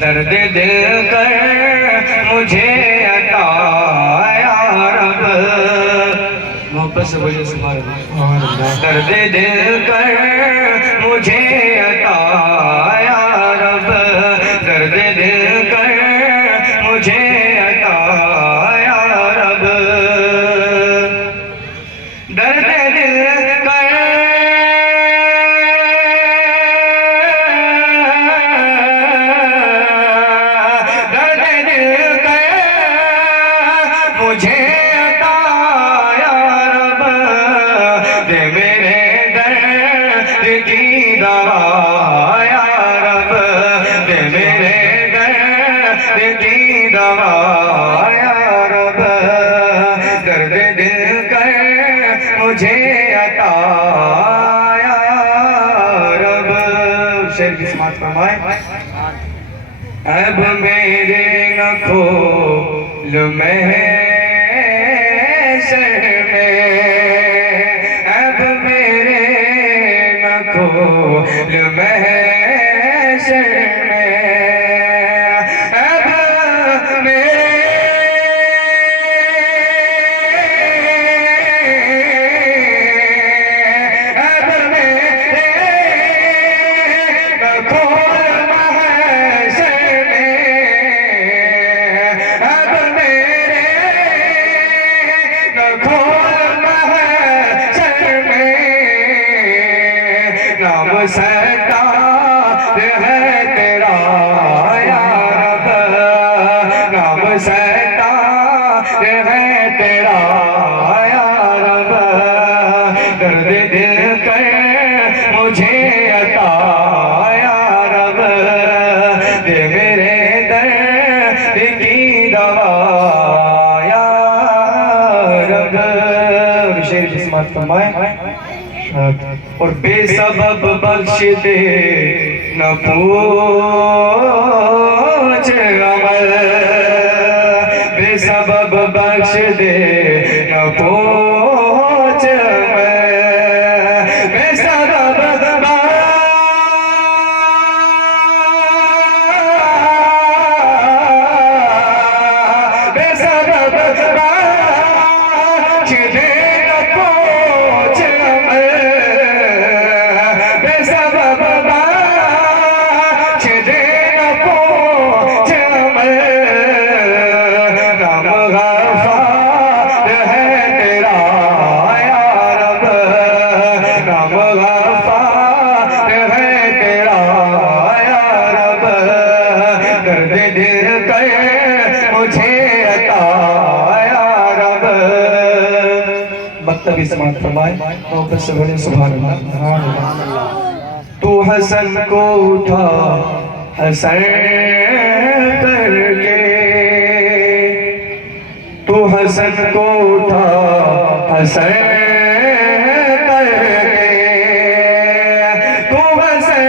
दर्द दिल कर मुझे अता या रब। मोहब्बत से बोलिए सुभान अल्लाह। दर्द दिल कर मुझे अता या रब, दर्द दिल कर मुझे अता या रब, दर्द दिल कर मुझे अता या रब, दे मेरे दर्द की दवा या रब, दे मेरे दर्द की दवा या रब, दर्द दिल कर मुझे अता या रब। शेर की समात फरमाए। अब मेरे न खोल महशर में, अब मेरे न खोल महशर में, अब मेरे न खोल महशर में, अब मेरे न खोल महशर में, नाम सरकार है तेरा या रब, नाम सरकार है तेरा या रब, दर्द दिल कर मुझे अता या रब, दे मेरे दर्द की दवा या रब। शेर की समात फरमाए। और बेसबब बख्श दे न पूछ अमल, बेसबब बख्श दे न पूछ अमल, बेसबब बेसबब बख्श दे न पूछ अमल, बेसबब बख्श दे न पूछ अमल, नाम गफ्फार है तेरा या रब, नाम गफ्फार है तेरा या रब, दर्द दिल कर मुझे अता या रब। बख्तबी समात फरमाए। मोहब्बत से बोले सुभान अल्लाह। तू हसन को उठा हसन करके, तू हसन को उठा हसन करके, तू हसन